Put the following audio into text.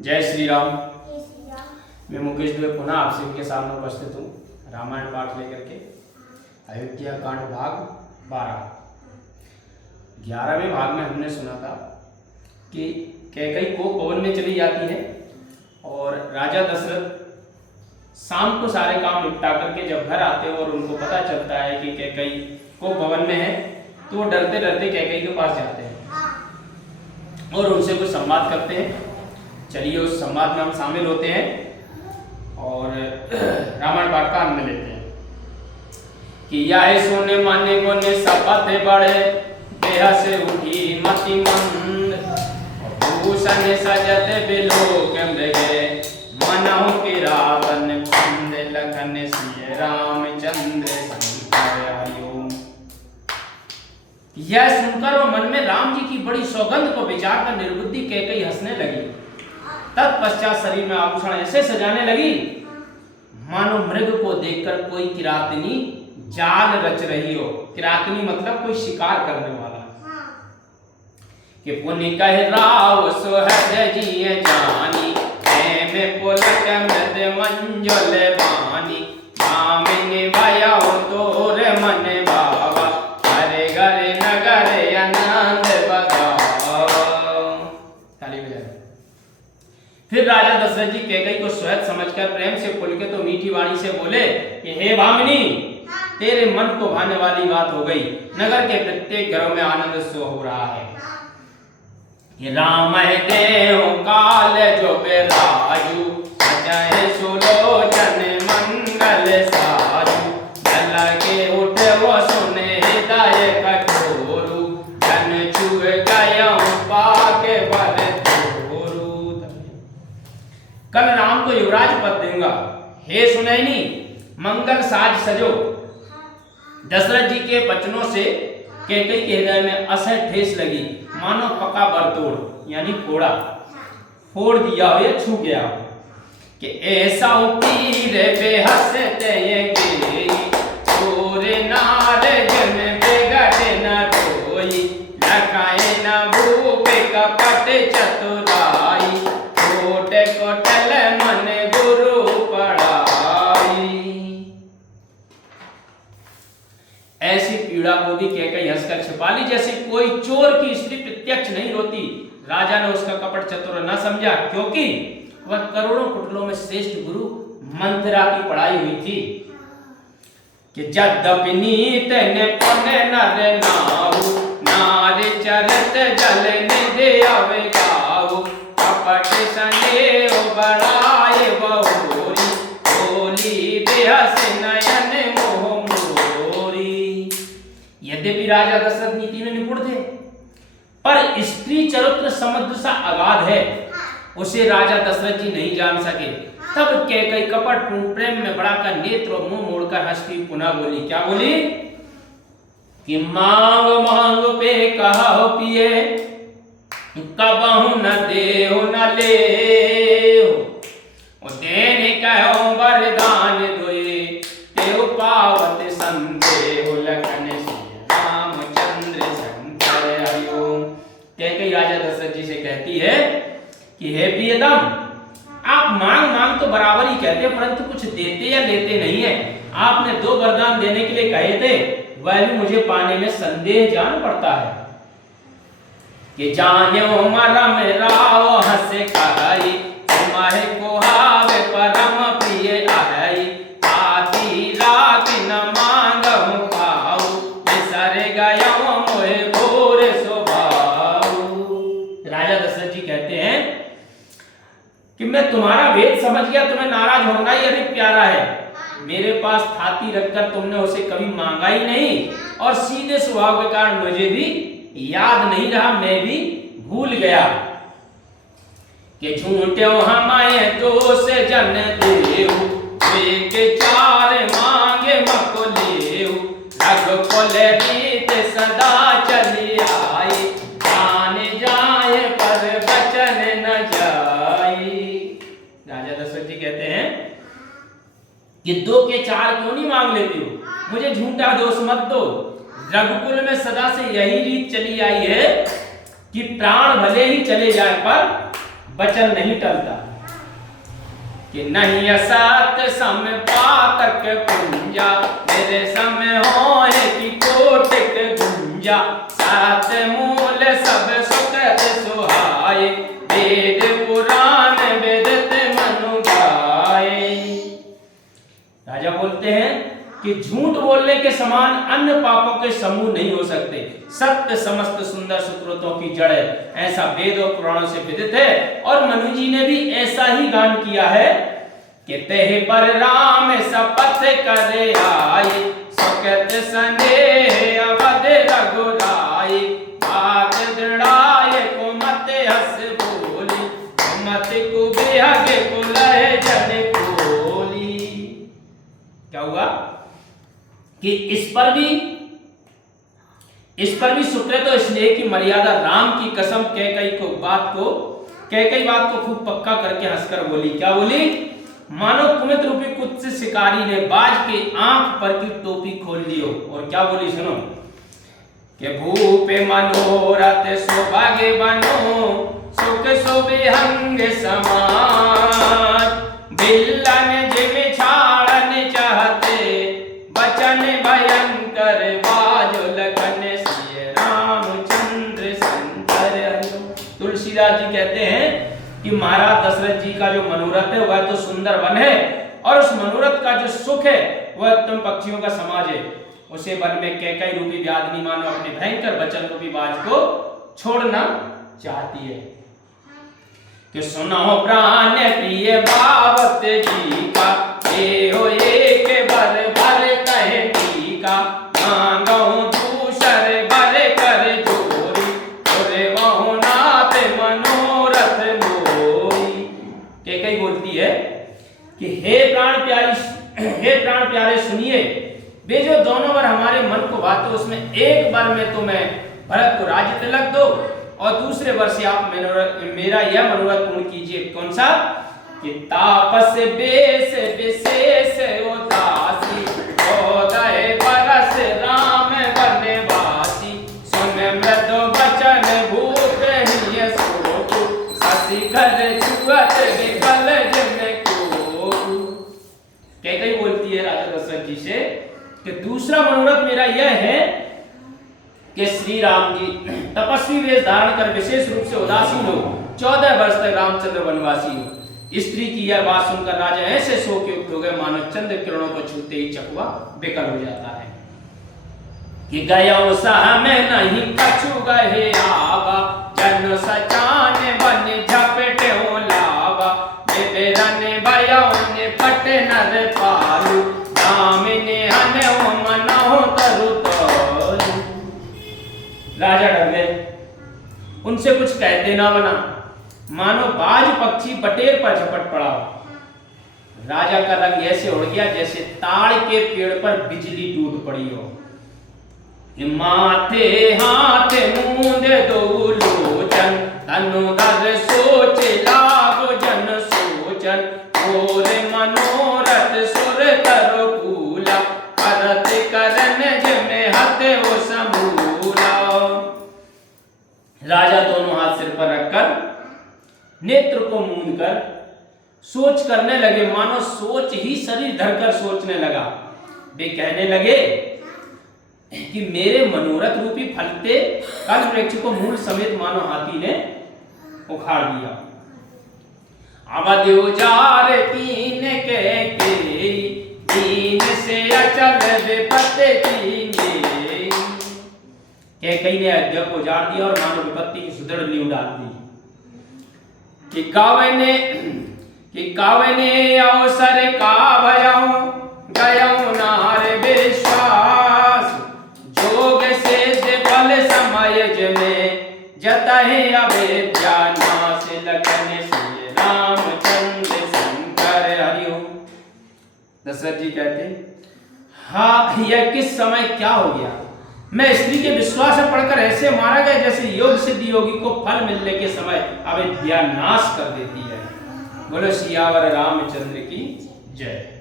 जय श्री राम। मैं मुकेश दुबे पुनः आप सबके सामने उपस्थित हूँ रामायण पाठ लेकर के। अयोध्या कांड भाग 12। 11वें भाग में हमने सुना था कि कैकई को भवन में चली जाती है और राजा दशरथ शाम को सारे काम निपटा करके जब घर आते हैं और उनको पता चलता है कि कैकई को भवन में है तो वो डरते डरते कैकई के पास जाते हैं और उनसे कुछ संवाद करते हैं। चलिए उस संवाद में हम शामिल होते हैं और रामायण पाठ का आनंद लेते हैं। कि यह सुने माने को ने सपथ बड़े देह से उठी मति मंद भूषण सजत बिलोक मृगे मनहु की रावण कुंद लखन सिय रामचंद्र संकर हरिओम। यह सुनकर वो मन में राम जी की बड़ी सौगंध को विचार कर निर्बुद्धि कैकई हंसने लगी। तत्पश्चात शरीर में आभूषण ऐसे सजाने लगी मानो मृग को देखकर कोई किरातनी जाल रच रही हो। किरातनी मतलब कोई शिकार करने वाला। कि पुनि कह राव सोहज जिय जानी में पुलक मृद मंजुल बानी कामिनी भया तोर मन बाबा हरे गरे नगर आनंद बगाओ। ताली बजाए। फिर राजा दशरथ जी कैकई को सुहृद समझकर प्रेम से पुलकित तो मीठी वाणी से बोले कि हे भामिनी, तेरे मन को भाने वाली बात हो गई। नगर के प्रत्येक घरों में आनंद सो हो रहा है। कि राम देव काल जो बेराजू अजय सुलोचन मंगल साजू जल के उठे वो सुने हृदय कठोरू जन छुए गयो पाके वर तोरू। कल राम को युवराज पद दूंगा। हे सुनैनी मंगल साज सजो। दशरथ जी के वचनों से कैकई के हृदय में असह ठेस लगी मानो पका बरतोड़ यानी फोड़ा फोड़ दिया हो या छू गया हो। कि ऐसा पीर बेहसते ये गेई तोरे नार जन बेगट न रोई लखाए न भूप कपट चतुराई कोट कोटल मन गुरु पढ़ाई। ऐसी पीड़ा को भी कैकई हंसकर छिपा ली जैसे कोई चोर की स्त्री प्रत्यक्ष नहीं रोती। राजा ने उसका कपट चतुर न समझा क्योंकि वह करोड़ों कुटलों में श्रेष्ठ गुरु मंथरा की पढ़ाई हुई थी। कि जद्यपि नीत ने पुण्य नर नाऊ नार चरत जल निधि अवे गाऊ कपट संदेह बढ़ाए बहुरी बोली बेहस नयन मोह मोरी। यद्यपि राजा दशरथ नीति में निपुण थे पर स्त्री चरित्र समुद्र सा अगाध है उसे राजा दशरथ जी नहीं जान सके। तब कैकई कपट प्रेम में बढ़ाकर नेत्र और मुंह मोड़कर हंसती पुनः बोली। क्या बोली? कि मांग मांग पे कहो पिए कबहु न देहु न लेहु देने कहो वरदान दोए तेहु पावत संदेहु लखन सिय रामचंद्र संकर हरिओम। कैकई राजा दशरथ जी से कहती है कि हे प्रियतम, आप मांग मांग तो बराबर ही कहते परंतु कुछ देते या लेते नहीं है। आपने 2 वरदान देने के लिए कहे थे वह भी मुझे पाने में संदेह जान पड़ता है। कि जान्यो मरम राव हंसे कहई तुम्हारे को हावे परम प्रिय आहई आती रात न मांगहु पाऊ बिसर गयो मोहे घोर स्वभाव। राजा दशरथ जी कहते हैं कि मैं तुम्हारा भेद समझ गया, तुम्हें नाराज होना ही अधिक प्यारा है। मेरे पास थाती रखकर तुमने उसे कभी मांगा ही नहीं और सीधे स्वभाव के कारण मुझे भी याद नहीं रहा, मैं भी भूल गया। कि झूठो हमारे दोष जन देहु के 4 मांगे मको लेहु रघु कुल रीत सदा चली आई जान जाए पर बचन न जाई। राजा दशरथ जी कहते हैं कि 2 के 4 क्यों नहीं मांग लेती हो? मुझे झूठा दोष मत दो। रघुकुल में सदा से यही रीत चली आई है कि प्राण भले ही चले जाए पर वचन नहीं टलता कि नहीं असत सम पातक पुंजा, मेरे सम होए की कोटिक गुंजा, सात मूल सब सुकृत सुहाए, वेद पुराण वेदत मनु गाए। राजा बोलते हैं कि झूठ बोलने के समान अन्य पापों के समूह नहीं हो सकते, सत्य समस्त सुंदर सुकृतों की जड़ है, ऐसा वेद और पुराणों से विदित है। और मनु जी ने भी ऐसा ही गान किया है कि तेह पर राम शपथ करे आए, सुकृत स्नेह अवध रघुराई, बात दृढ़ाए को मत हस बोली, मत को बेहगे को लह जन बोली। क्या हुआ कि इस पर भी सुकृत और स्नेह की मर्यादा राम की कसम कैकई बात को खूब पक्का करके हंसकर बोली। क्या बोली? मानो कुमित रूपी कुत्स शिकारी ने बाज के आंख पर की टोपी खोल लियो। और क्या बोली सुनो कि भूपे मनोरथ सौभाग्य बनो, सुख सुविहंग समाज, बिल्लन जिम छाड़न चाहते, बचन भयंकर बाजो लगन, श्री रामचंद्र शंकर। तुलसीदास जी कहते हैं कि महाराज दशरथ जी का जो मनोरथ है वह तो सुंदर वन है, और उस मनोरथ का जो सुख है वह उत्तम पक्षियों का समाज है। उसे वन में कैकई रूपी व्याधिनी मानो अपने भयंकर वचन रूपी बाज को छोड़ना चाहती है। कि सुनो प्राण प्रिय बावत जी का, ये हो एक बर भर कहे टीका, मांगो दूसर बर कर जोरी, और वह नाथ मनोरथ मोरी। कैकई बोलती है कि हे प्राण प्यारे सुनिए, वे जो दोनों बार हमारे मन को बातें, उसमें एक बार में तो मैं भरत को राज्य तिलक दो, और दूसरे वर्ष से आप मेरा यह मनोरथ पूर्ण कीजिए। कौन सा? कि तापस बेस विशेष उदासी, चौदह बरस राम वनवासी, सुन मृदु वचन भूप ही सोचु, शशि घर छुअत विकल जिन को। कैकई बोलती है राजा दशरथ जी से कि दूसरा मनोरथ मेरा यह है कि श्री राम जी तपस्वी वेश धारण कर विशेष रूप से उदासीन हो, 14 वर्ष तक रामचंद्र वनवासी हो। स्त्री की यह बात सुनकर राजा ऐसे शोक युक्त हो गए मानो चंद्र किरणों को छूते ही चकवा बेकल हो जाता है। कि गयो सह में नहीं कछु गहे आवा, जन सचान बन झपटे हो लावा, बेरन भयो ने पट नर पालू, दामिने हने हो मनो तरु तोलू। राजा डर गए, उनसे कुछ कहते ना बना, मानो बाज पक्षी बटेर पर झपट पड़ा। राजा का रंग ऐसे उड़ गया जैसे ताड़ के पेड़ पर बिजली टूट पड़ी हो। माथे हाथ मूंद दो लोचन, तनु दर सोच लाभ जन सोचन, और मनोरथ सुर तरु कूला, करत करन जिमे हते हो समूला। राजा दोनों हाथ सिर पर रखकर नेत्र को मूंद कर सोच करने लगे, मानो सोच ही शरीर धरकर सोचने लगा। वे कहने लगे कि मेरे मनोरथ रूपी फलते कल वृक्ष को मूल समेत मानो हाथी ने उखाड़ दिया। अवध उजार तीन के तीन से अचल विपत्ति कीने। कैकई ने अयोध्या को उजाड़ दिया और मानो विपत्ति की सुदृढ़ नींव डाल दी। कि कावने अवसर का भयऊ गयऊ नार विश्वास, जोग से फल समय में जतहि अवेद्या नाश, लखन श्री रामचंद्र शंकर हरिओम। दशरथ जी कहते, हाँ यह किस समय क्या हो गया? मैं स्त्री के विश्वास में पड़कर ऐसे मारा गया जैसे योग सिद्ध योगी को फल मिलने के समय अविद्या नाश कर देती है। बोलो सियावर रामचंद्र की जय।